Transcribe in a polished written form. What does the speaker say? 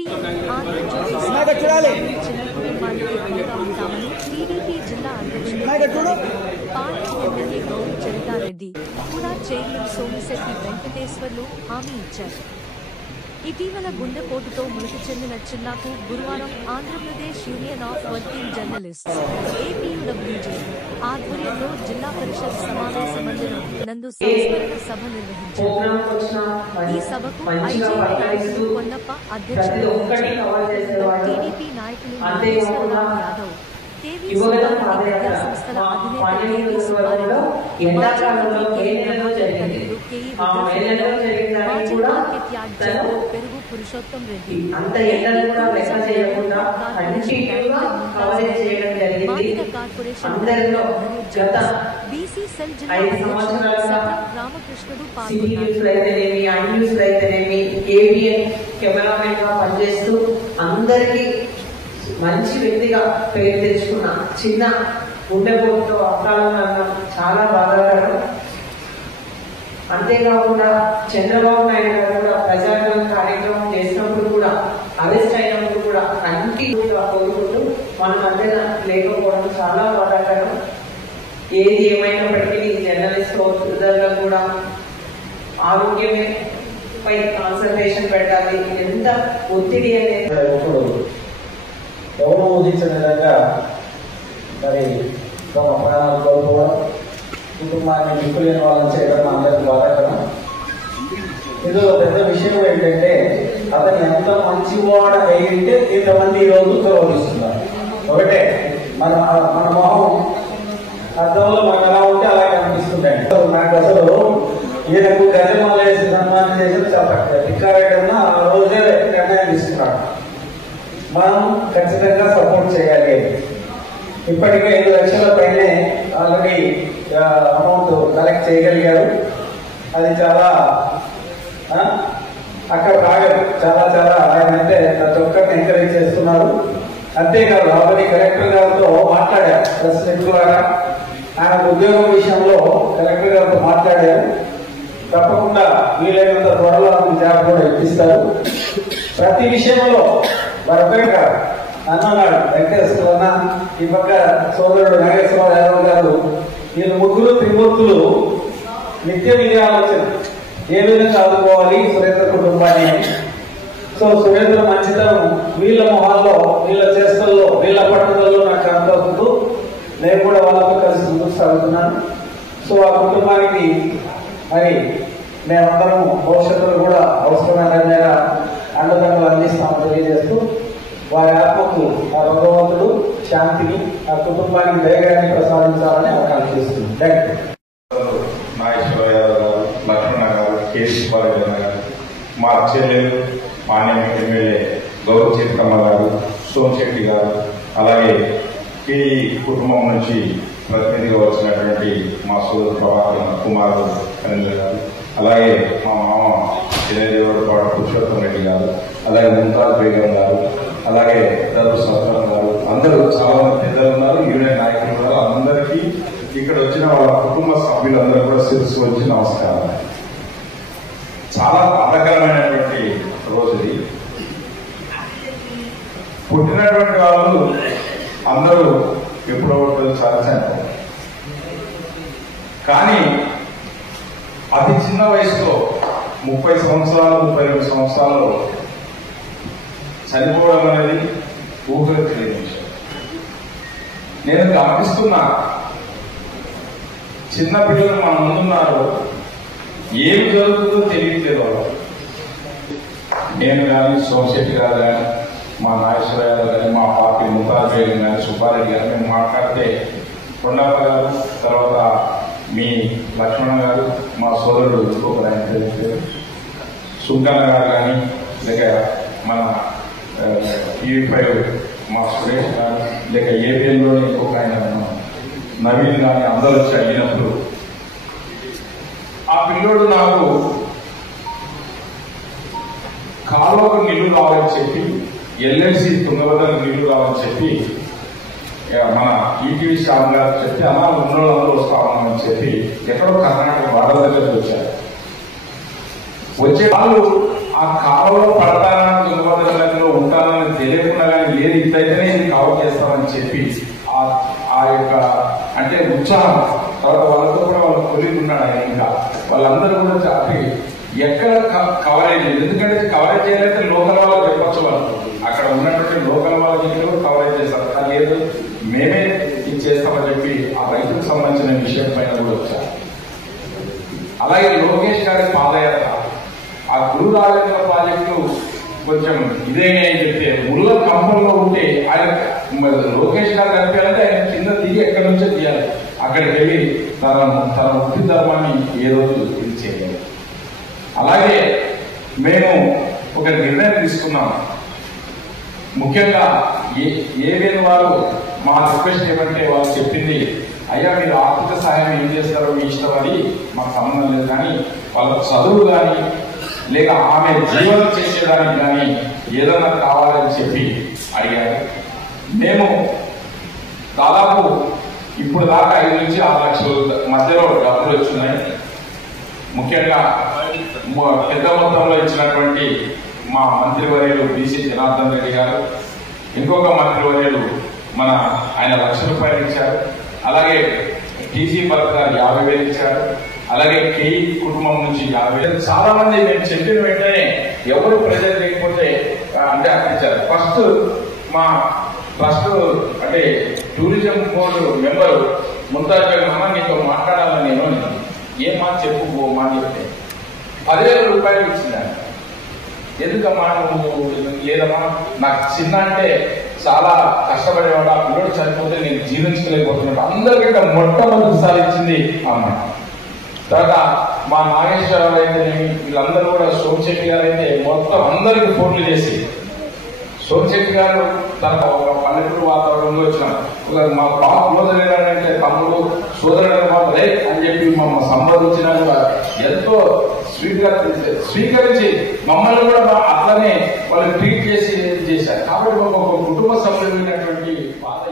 ఆంధ్రజ్యోతి చిన్న కుటుంబానికి అండగా ఉంటామని టీడీపీ జిల్లా అధ్యక్షుడు పార్టీ ఎమ్మెల్యే గౌరీ చరితారెడ్డి కూడా చైర్మన్ సోమిశెట్టి వెంకటేశ్వర్లు హామీ ఇచ్చారు. ఇటీవల గుండెపోటుతో మృతి చెందిన చిన్నాకు గురువారం Andhra Pradesh union of working journalists APUWJ ఆధ్వర్యంలో జిల్లా పరిషత్ సమావేశ మందిరం నందు సంస్మరణ సభ నిర్వహించారు. ఈ సభకు ఐజేపీ నాయకులు కొన్నప్ప అధ్యక్షత వహించారు. టీడీపీ నాయకులు నాగేశ్వరరావు యాదవ్, కేవీ సుబ్బారెడ్డి విద్యా సంస్థల అధినేత కేవీ సుబ్బారెడ్డి, మాజీ మంత్రి కె ప్రభాకర్ తల్లుడు కేఈ విద్యాసాగర్, మాజీ మార్కెట్ యార్డ్ చైర్మన్ పెరుగు Purushottam Reddy, Madiga corporation BC cell జిల్లా అధ్యక్షుడు సత్యం రామకృష్ణుడు పాల్గొన్నారు. మంచి వ్యక్తిగా పేరు తెచ్చుకున్న చిన్న గుండెపోటుతో అకాలంగా చాలా బాధాకరం. అంతేకాకుండా చంద్రబాబు నాయుడు గారు కూడా ప్రజాగరణ కార్యక్రమం చేసినప్పుడు కూడా అరెస్ట్ అయినప్పుడు కూడా కంటిన్యూగా కోరుకుంటూ మన మధ్య లేకపోవడం చాలా బాధాకరం. ఏది ఏమైనప్పటికీ జర్నలిస్ట్ సోదరులకు కూడా ఆరోగ్యమే పై కాన్సన్ట్రేషన్ పెట్టాలి. ఎంత ఒత్తిడి అనేది ఎవరు ఊహించిన విధంగా మరి తమ ప్రాణాలు కోల్పోవడం, కుటుంబాన్ని దిక్కులేని వాళ్ళని చేయడం అందరికీ బాధాకరం. ఇందులో పెద్ద విషయం ఏంటంటే అతను ఎంత మంచివాడ అయింటే ఇంతమంది ఈరోజు గౌరవిస్తున్నారు. ఒకటే మన మొహం అర్థంలో మనం ఎలా ఉంటే అలాగే అనిపిస్తుంటాయి. నాకు అసలు ఈయనకు గజమాల వేసి సన్మానం చేసి చెప్పట్లేదు. టిక్కారేటన్నా ఆ రోజే నిర్ణయం తీసుకున్నాడు. మనం ఖచ్చితంగా సపోర్ట్ చేయాలి. ఇప్పటికే 5 లక్షల పైనే ఆల్రెడీ అమౌంట్ కలెక్ట్ చేయగలిగారు. అది చాలా అక్కడ బాగా చాలా ఆయన అయితే ప్రతి ఒక్కరిని ఎంకరేజ్ చేస్తున్నారు. అంతేకాదు ఆల్రెడీ కలెక్టర్ గారితో మాట్లాడారు. ప్రెస్ మీట్ ద్వారా ఆయన ఉద్యోగం విషయంలో కలెక్టర్ గారితో మాట్లాడారు. తప్పకుండా వీలైనంత త్వరలో జాబ్ కూడా ఇప్పిస్తారు. ప్రతి విషయంలో మరొకటి కాదు అన్నాడు వెంకటేశ్వర, ఈ పక్క సోదరుడు నాగేశ్వరరావు యాదవ్ గారు, వీళ్ళు ముగ్గురు త్రిమూర్తులు నిత్య విధి ఆలోచన ఏ విధంగా ఆదుకోవాలి సురేంద్ర కుటుంబాన్ని అని. సో సురేంద్ర మంచితనం వీళ్ళ మొహాల్లో, వీళ్ళ చేష్టల్లో, వీళ్ళ పట్టుదలలో నాకు కనపడుతూ నేను కూడా వాళ్ళతో కలిసి ముందుకు సాగుతున్నాను. సో ఆ కుటుంబానికి మరి మేమందరం భవిష్యత్తులో కూడా అవసరమైన మేర అండదండలు అందిస్తామని తెలియజేస్తూ వారి ఆత్మకు ఆ భగవంతుడు శాంతిని, ఆ కుటుంబానికి దయగాన్ని ప్రసాదించాలని ఆకాంక్షిస్తుంది. నాగేశ్వరరావు యాదవ్ గారు, లక్ష్మణ గారు, కె సుబ్బారెడ్డి గారు, మా చెల్లెలు మాన్య ఎమ్మెల్యే గౌరవ చిత్రమ్మ గారు, సోమిశెట్టి గారు, అలాగే కేఈ కుటుంబం నుంచి ప్రతినిధిగా వచ్చినటువంటి మా సోదరు ప్రభాకర్ కుమారు కనిల్ గారు, అలాగే మా మామ చిన్నదేవుడు పాటు పురుషోత్తం రెడ్డి గారు, అలాగే ముంతాజ్ బేగం గారు, అలాగే దర్భ సత్వరం గారు, అందరూ చాలా మంది పెద్దలు ఉన్నారు, యూనియన్ నాయకులు ఉన్నారు. అందరికీ ఇక్కడ వచ్చిన వాళ్ళ కుటుంబ సభ్యులందరూ కూడా శిరస్సు వచ్చి నమస్కారం. చాలా బాధాకరమైనటువంటి రోజు ఇది. పుట్టినటువంటి వాళ్ళు అందరూ ఎప్పుడో చనిపోయారు. కానీ అతి చిన్న వయసులో 30 సంవత్సరాలు 32 సంవత్సరాలు చనిపోవడం అనేది ఊహకు తెలియని విషయం. నేను గమనిస్తున్నా, చిన్న పిల్లలు మన ముందున్నారు, ఏమి జరుగుతుందో తెలియట్లేదు వాళ్ళు. నేను కానీ, సోమిశెట్టి గారు కానీ, మా నాగేశ్వరరావు గారు కానీ, మా పార్టీ ముంతాజ్ బేగం కానీ, సుబ్బారెడ్డి గారు మేము మాట్లాడితే కొండప్ప గారు, తర్వాత మీ లక్ష్మణ గారు, మా సోదరుడు ఇంకొక ఆయన సుంకన్న గారు కానీ, లేక మన టీవీ5 మా సురేష్ గారు, లేక ఏపీఎల్లోని ఇంకొక ఆయన నవీన్ కానీ అందరూ వచ్చి అడిగినప్పుడు ఆ పిల్లోడు నాకు కాలువకు నీళ్లు రావాలని చెప్పి, ఎల్ఎన్సీ తుంగభద్రకు నీళ్లు రావాలని చెప్పి మన ఈటీవీ శ్యామ్ గారు చెప్తే అలా ఉన్నోళ్ళందరూ వస్తామని చెప్పి ఎక్కడో కర్ణాటక వాళ్ళ దగ్గరకు వచ్చారు. వచ్చే వాళ్ళు ఆ కావలో పడతానని తుంగభద్రలో ఉంటానని తెలియకుండా కానీ లేదు ఇంతైతేనే ఇది కావ చేస్తామని చెప్పి ఆ యొక్క అంటే ఉత్సాహం తర్వాత వాళ్ళతో కూడా వాళ్ళు కొలిగున్నాడు ఆయన. ఇంకా వాళ్ళందరూ కూడా చెప్పి ఎక్కడ కవరేజ్ లేదు, ఎందుకంటే కవరేజ్ చేయాలంటే లోకల్ వాళ్ళకి చెప్పచ్చు, వాళ్ళు అక్కడ ఉన్నటువంటి లోకల్ వాళ్ళ దగ్గర కూడా కవరేజ్ చేస్తారు. కానీ లేదు మేమే ఇది చేస్తామని చెప్పి ఆ రైతులకు సంబంధించిన విషయం పైన కూడా వచ్చారు. అలాగే లోకేష్ గారి పాదయాత్ర, ఆ గురు రాజేంద్ర ప్రాజెక్టు కొంచెం ఇదేనే అని చెప్తే ముళ్ళ కంపంలో ఉంటే ఆయన లోకేష్ గారు కనిపించాలంటే ఆయన కింద దిగి ఎక్కడి నుంచో తీయాలి, అక్కడికి వెళ్ళి తన వృత్తి ధర్మాన్ని ఏ రోజు ఇది చేయలేదు. అలాగే మేము ఒక నిర్ణయం తీసుకున్నాం. ముఖ్యంగా ఏవేని వారు మా రిక్వెస్ట్ ఏమంటే వాళ్ళు చెప్పింది, అయ్యా మీరు ఆర్థిక సహాయం ఏం చేస్తారో మీ ఇష్టం, అది మాకు సంబంధం లేదు, కానీ వాళ్ళ చదువు కానీ లేక ఆమె జీవనం చేసేదానికి కానీ ఏదైనా కావాలని చెప్పి అడిగారు. మేము దాదాపు ఇప్పుడు దాకా 5 నుంచి 6 లక్షల మధ్యలో డబ్బులు వచ్చినాయి. ముఖ్యంగా పెద్ద మొత్తంలో ఇచ్చినటువంటి మా మంత్రివర్యులు బీసీ జనార్దన్ రెడ్డి గారు, ఇంకొక మంత్రివర్యులు ఆయన 1 లక్ష రూపాయలు ఇచ్చారు. అలాగే టీసీ భరత్ గారు 50,000 ఇచ్చారు. అలాగే కేఈ కుటుంబం నుంచి 50,000. చాలా మంది మేము చెప్పిన వెంటనే ఎవరు ప్రెజర్ లేకపోతే అంటే అప్పించారు. ఫస్ట్ మా ట్రస్ట్ అంటే టూరిజం బోర్డు మెంబరు ముంతాజ్ అమ్మ నీతో మాట్లాడాలని నేను ఏం మాట చెప్పు మా చెప్తే 10,000 రూపాయలు ఇచ్చిందండి. ఎందుకమ్మా నువ్వు లేదమ్మా నాకు చిన్న అంటే చాలా కష్టపడేవాడు, ఆ పిల్లడు చనిపోతే నేను జీవించలేకపోతున్నాడు, అందరికంటే మొట్టమొదటిసారి ఇచ్చింది అమ్మ. తర్వాత మా నాగేశ్వరరావు అయితే వీళ్ళందరూ కూడా సోమశెట్టి గారు అయితే మొత్తం అందరికి ఫోన్లు చేసి, సోమశెట్టి గారు తన ఒక పల్లెటూరు వాతావరణంలో వచ్చిన మా బాబు క్లోజర్ తమ్ముడు సోదరుడు మాత్రమే అని చెప్పి మమ్మల్ని సంబోధించినా కూడా ఎంతో స్వీకరించి మమ్మల్ని కూడా అట్లనే వాళ్ళు ట్రీట్ చేసి చేశారు. కాబట్టి ఒక కుటుంబ సభ్యులైనటువంటి బాధ